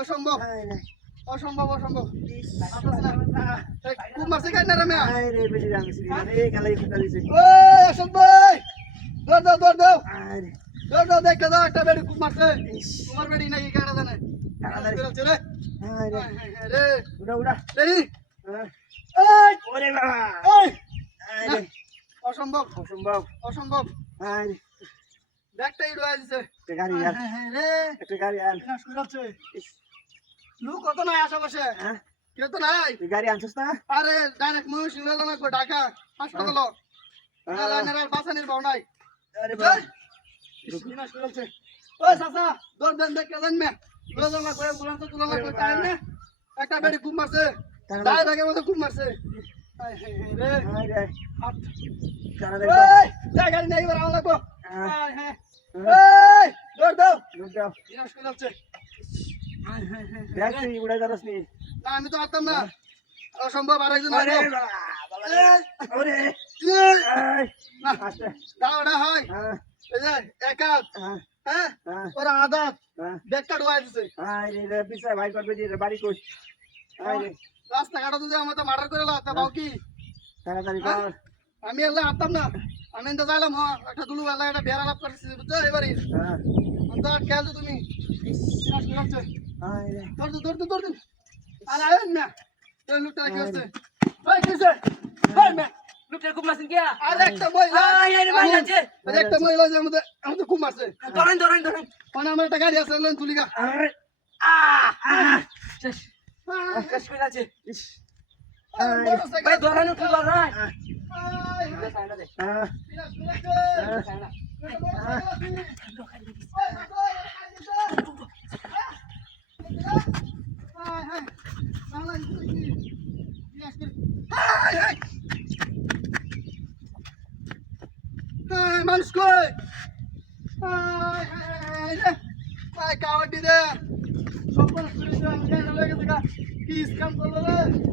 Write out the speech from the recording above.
অসম্ভব অসম্ভব অসম্ভব খুব মারছে কেন রে মিয়া অসম্ভব দৌড় দাও দৌড় দাও দৌড় দাও দেখে দাও একটা বেড়ি খুব মারছে তোমার বেড়ি নাকি কাটা জানে রে উড়া উড়া অসম্ভব অসম্ভব অসম্ভব ব্যাগটাই রয়ে দিছে লোক কত নাই আশেপাশে কেউ তো নাই গাড়ি আনছিস না আরে ডাইরেক্ট ময়ূর লাগবে ঢাকা হাসপাতাল বাসানির ভাও নাই ওই চাচা দৌড় দেন দেখে দেন মে একটা বেড়ি ঘুম মারছে ডাইরেক্টের মধ্যে ঘুম মারছে গাড়ি নেই এবার আমার লাগবো দৌড় দাও আমি তো পারতাম না অসম্ভব আরেকজন হয় এক হ্যাঁ ওরা আদাত ব্যাগটা ঢোয়া দিছে ভাই করবে বাড়ি কই রাস্তাঘাট যদি আমার তো মার্ডার করে লাগতা বাউ কি তাড়াতাড়ি কর আমি এলা আটতাম না আমি তো যাইলাম একটা দুলু এলা একটা বেড়া লাভ করতেছি বুঝছো এবারে তো খেয়াল তো তুমি দৌড় আর আয় না লোকটা কি হচ্ছে ওই কিসে ওই মে লোকটা খুব মারছেন কি আর একটা মহিলা একটা মহিলা যে আমাদের খুব মারছে ধরেন মানে আমার একটা গাড়ি আছে তুলিকা শেষ করে আছে ভাই ধরানো কি কর না মানুষ কই কাওয়াটি দে সব কি স্ক্যাম করলো রে